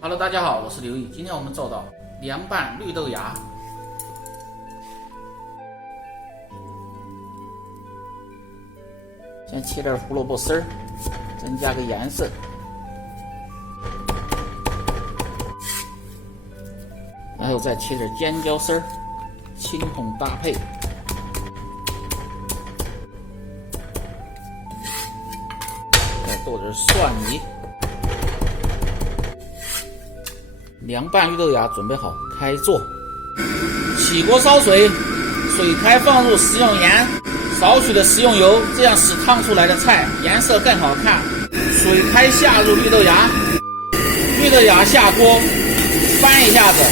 Hello， 大家好，我是刘毅。今天我们做到凉拌绿豆芽。先切点胡萝卜丝儿，增加个颜色。然后再切点尖椒丝儿，青红搭配。再剁点蒜泥。凉拌绿豆芽准备好，开做。起锅烧水，水开放入食用盐，少许的食用油，这样使烫出来的菜颜色更好看。水开下入绿豆芽，绿豆芽下锅，翻一下子，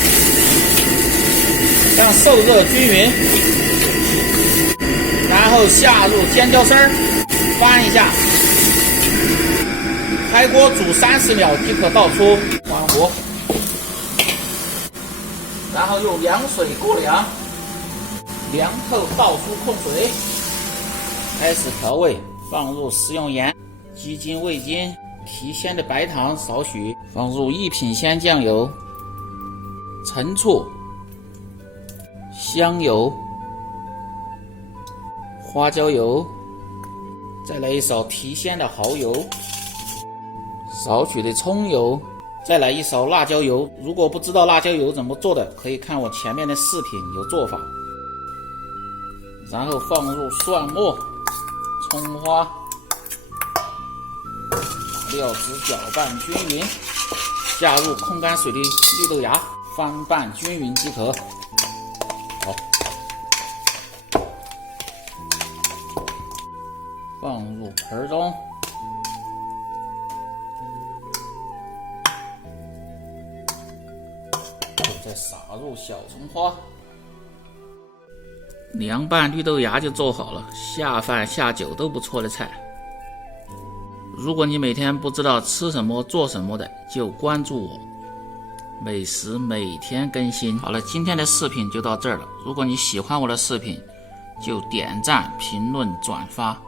让受热均匀。然后下入尖椒丝儿，翻一下，开锅煮30秒即可倒出，关火。然后用凉水过凉，凉透倒出控水，开始调味，放入食用盐、鸡精、味精、提鲜的白糖少许，放入1品鲜酱油、陈醋、香油、花椒油，再来一勺提鲜的蚝油，少许的葱油，再来一勺辣椒油。如果不知道辣椒油怎么做的，可以看我前面的视频有做法。然后放入蒜末、葱花，把料汁搅拌均匀，加入控干水的绿豆芽，翻拌均匀即可。好，放入盆中。再撒入小葱花，凉拌绿豆芽就做好了，下饭下酒都不错的菜。如果你每天不知道吃什么做什么的，就关注我，美食每天更新。好了，今天的视频就到这儿了。如果你喜欢我的视频，就点赞、评论、转发，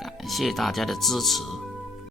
感谢大家的支持。